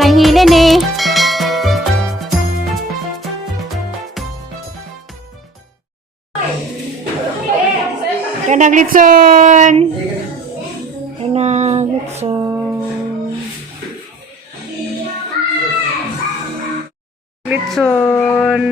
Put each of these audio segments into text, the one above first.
lang hilin eh. Kanang litson. Kanang litson. Litson.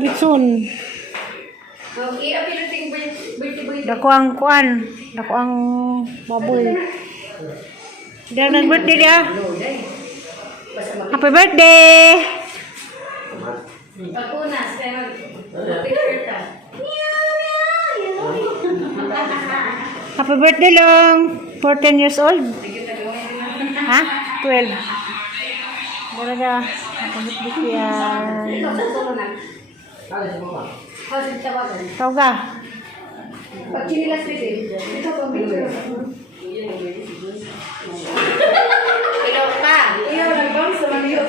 Litson. Dako ang kuan, dako ang baboy. Dia nag-birthday dia. Happy birthday. Happy birthday lang. 14 years old. Ha? 12. Daraga. Happy birthday yan. Tau ka? Pagkinilas din. Ito po Hello ka. Iyo, nag-bounce naman iyo.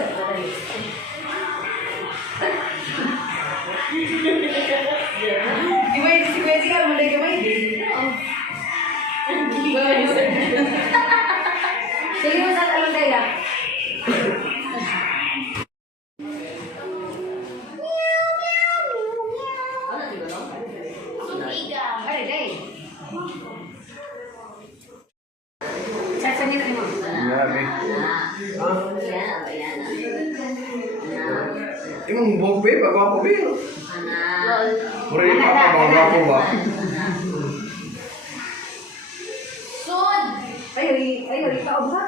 Gimay, si Kwezi ka, mulai gimay. Sige mo sa talong tayo lang. Emang buang be, bago be. Murah apa bago ba? Sud. Ayo, ikaw ba?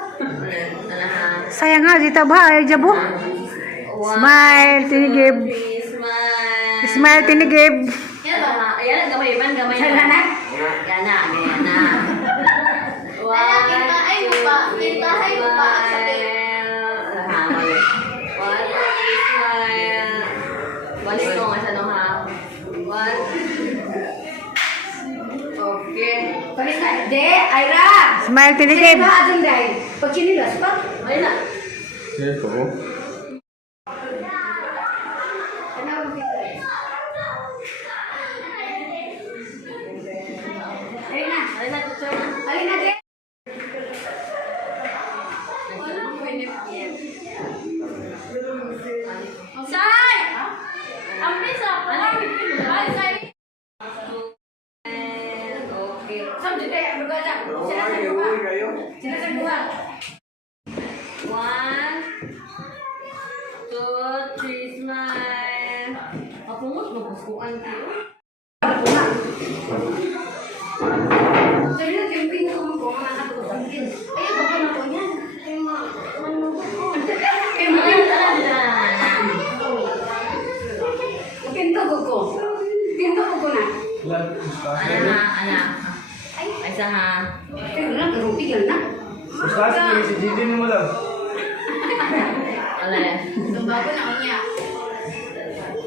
Sayang nga, dito ba? Ay, jabo. Smile, tinigib. Smile, tinigib. Ayan, gamay. Yan na. Balik ko nga sa ha. One. Okay. Balik na. De, Ira. Smile, tinigib. Sino adun dahil? Pagkinilas pa? Ayun na. Sige ko. Ayun na, teacher. Alin na, De. Sai! Ang bisa. Ay, Sai. Okay. Sampai deh, bergajah. Silakan Uy, dua. uy, kayo. Silakan dua. 1, 2, 3, smile. Apa mo magpusuan ko? Jadi na camping ko mo ko na ako sabihin. Ay, baka na ko niyan. Ay, manunod ko. Pinto ko. Pinto ko na. Anak. Ay, isa ha. Pero na karupi yan na. Ustaz, si Jidin mo lang. Ala. Tumbago na ko niya.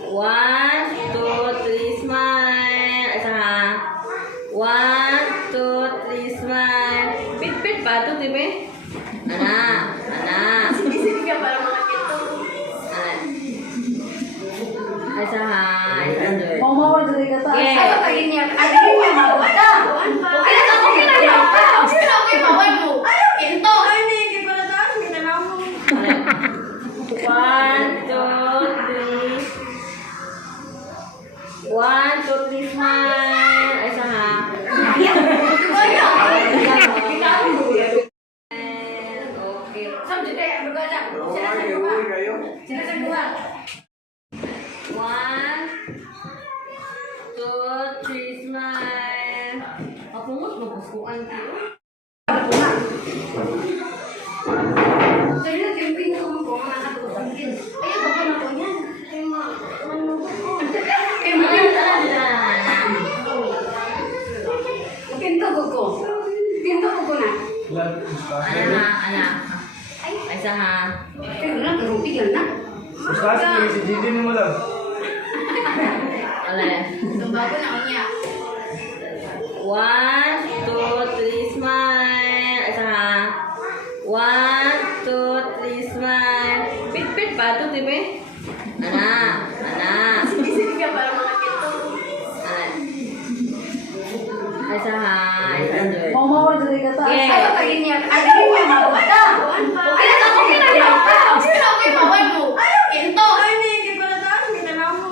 1, 2, 3, smile. Isa ha. 1, 2, 3, smile. Pit pa ito, di ba? Anak. Sige ka para mga pinto. Isa ha. Isa Mau mawar dari kata. Okay. Ay, patayin niya. Ay, hindi mo mawar. Okay na, okay na. Sige na, okay, mawar mo. Pinto. Ay, hindi pala taas. May tanaw mo. 1, 2, 3. 1, 2, 3, smile. Isa ha. Okay. Sampai deh, bergajah. Silakan Uy, dua. uy, kayo. Silakan dua. 1, 2, 3, smile. Apa mo magpusuan ko? Jadi na camping ko mo ko na ako sabihin. Ay, baka na ko niyan. Ay, manunod ko. Pinto ko. Pinto ko na. Anak. Ay, isa ha. Pero na karupi yan na. Ustaz, si Jidin mo lang. Ala. Tumbago na ko niya. 1, 2, 3, smile. Isa ha. 1, 2, 3, smile. Okay. Ano pa rin niya? Ano rin niya? Mabuta. Okay na ako yung bawal mo. Ito. Ay, hindi. Hindi pala tayo. Hindi na lang mo.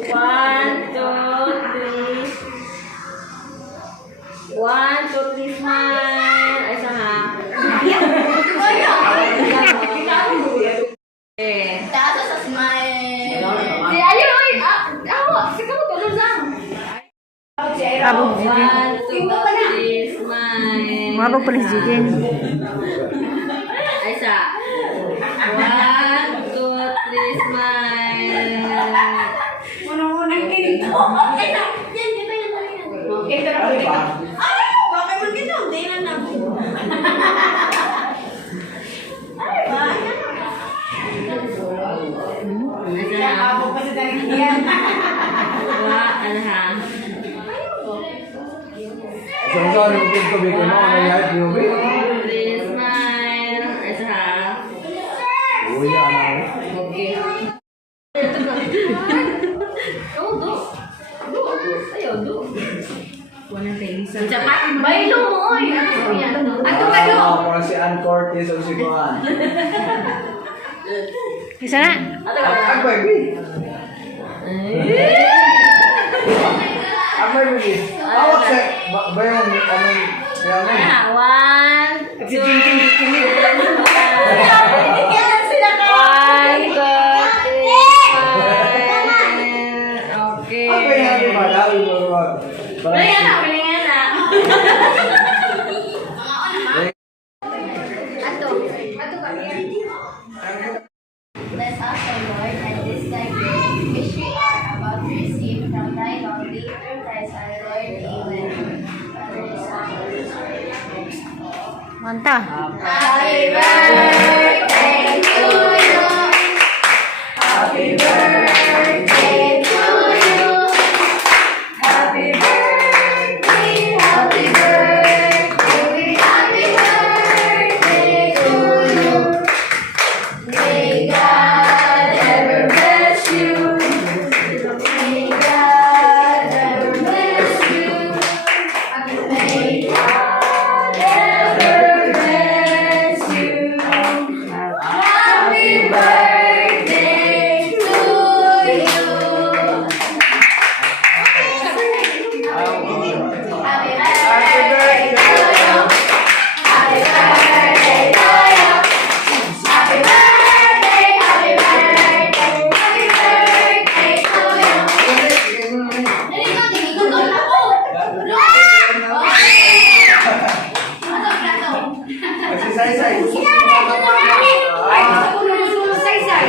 1, 2, 3. 1, 2, 3, smile. Ay, isa ha. Okay. Taas sa smile. Ayun, oy. Ako. Sige mo, tulog lang. Abog 1, 2, Jigen. 3, smile. Mabog pala si Jigen. Ay, isa. 1, 2, 3, smile. Unang-unang kinito. Okay na. Yan, di ba yan na yan? Ito na ulit. Ay, bakit mo gito? Hindi na na. Ay, ba? Isa ha. Ako pa sa dali yan. Ano ha? Saan yung pinto ko na? Ano yung light yung 3, smile. Ay, isa ha. Uy, ano? Okay. Oh, do. Do. Ayaw, do. Dapat Bailo mo, oy. Ato ka do. Parang si Ann Cortez o si Juan. Isa na. Ang baby. Ang baby. Awak sa ba yung anong Ah, 1, 2, 3, Kailan sila ka? 1, 2, 3, okay. Ang baby ba? Lalo mo. Palingan na, palingan na. Ato ka. Bless us, O Lord, and this thy gift, which we are about to receive from thy holy through Christ our Lord. Amen. Manta. Happy birthday to you. Happy birthday to you. Happy birthday, happy birthday, happy birthday to you. May God ever bless you. May God ever bless you. May God ever bless you. Happy birthday to you. Happy birthday to you. Happy birthday to you. Happy birthday, happy birthday, happy birthday to you. Dali ko na po. Si Sai-Sai. Ay, ako lulusulong say-say.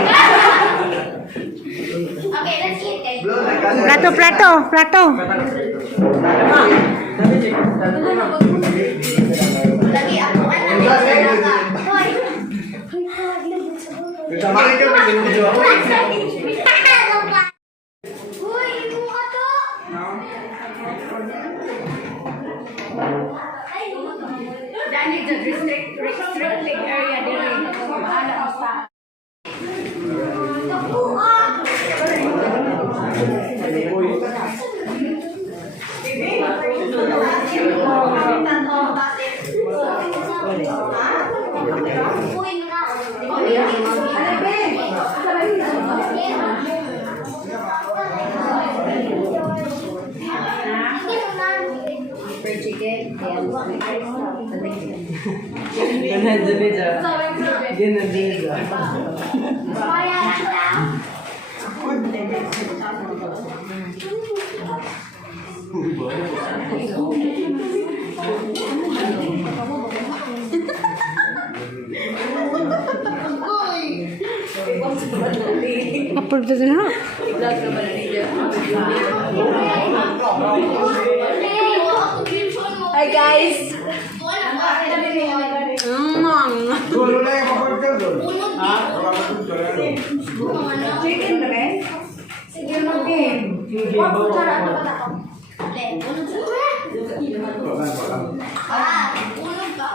Okay, let's eat it. Plato, plato, plato. Lagi ako, anak. Hoy. Samahin ka, pinag-video ako. Uy, imo ka to. Dani the restricted area dire. Bahala mo sa. Approve to na. Hi guys. Dulo na yung kapag doon. Chicken breast. Sige mag-game. Wag mo tara ato ka tako. Le, unod sa. Unod ka.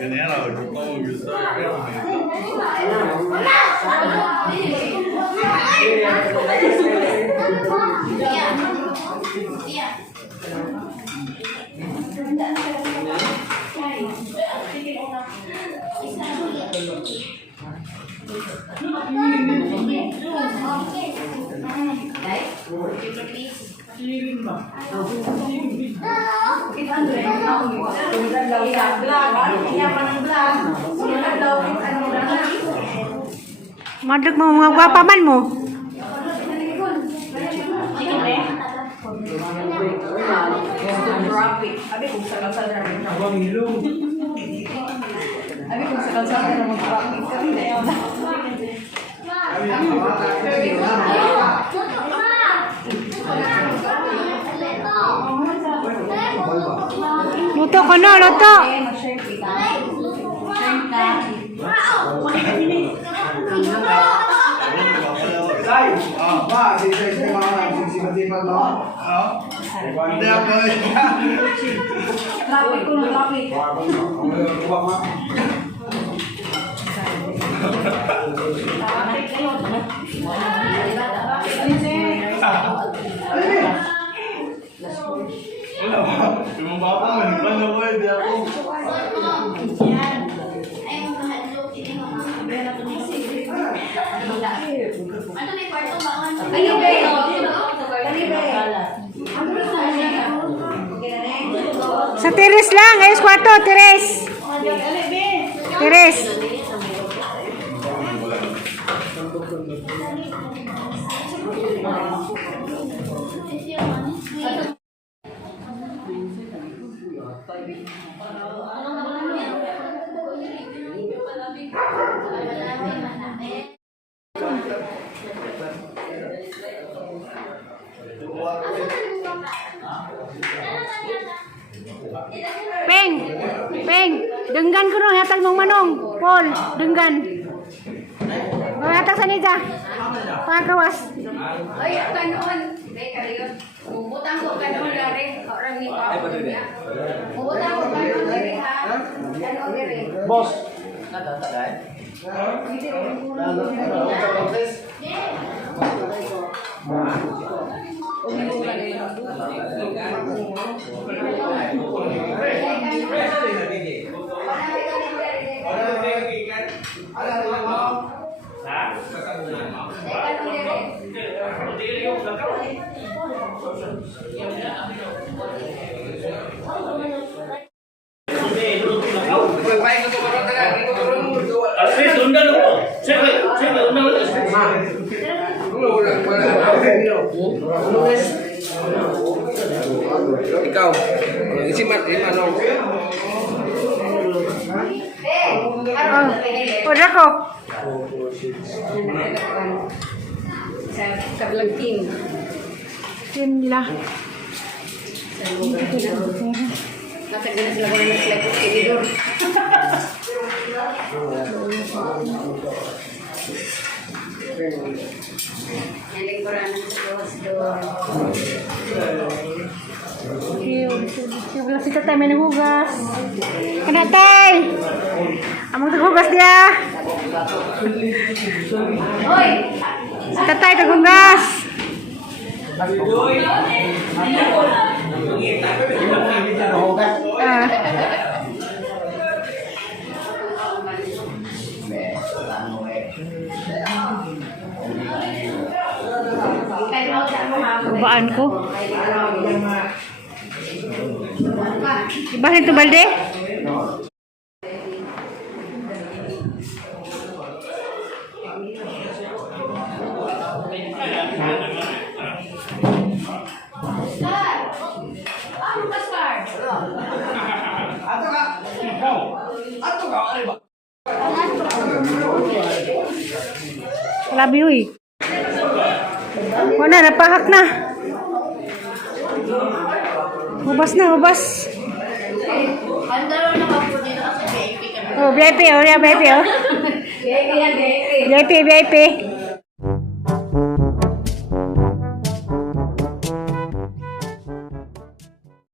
Ganyan ako, gusto mo gusto. Wala. Madrug mo mga gwapaman mo. Luto ko no, luto. Ma, si Mama, si Matipal, no? Hindi ako. Lapit ko ng lapit. Yung bapa mo, ano ko, hindi ako. Ano may kwarto ba? Sa tiris lang, ayos kwarto, tiris. Tiris. Peng, Peng, denggan ko nung hatag mong manong. Paul, denggan. Hatag sa nija. Pangkawas. Ay, kanon. Bubutang ko kanon dari. Orang ni pa. Bubutang ko kanon dari ha. Kanon dari. Boss. Ikaw, si Manong. Udah ko. Sa vlog team. Tim nila. Natagyan na sila ko ng slide ko tinidor. Naling ko rin ang close door. Wala si tatay may naghugas. Kana tay. Among taghugas dia. Hoy! Si tatay taghugas. Tubaan ko. Ibahin to balde? Labi uy. Wala, napahak na. Hubas na, hubas. Andaro na ako dito kasi VIP ka na. Oh, VIP, oh, VIP, oh. VIP yan, VIP. VIP, VIP.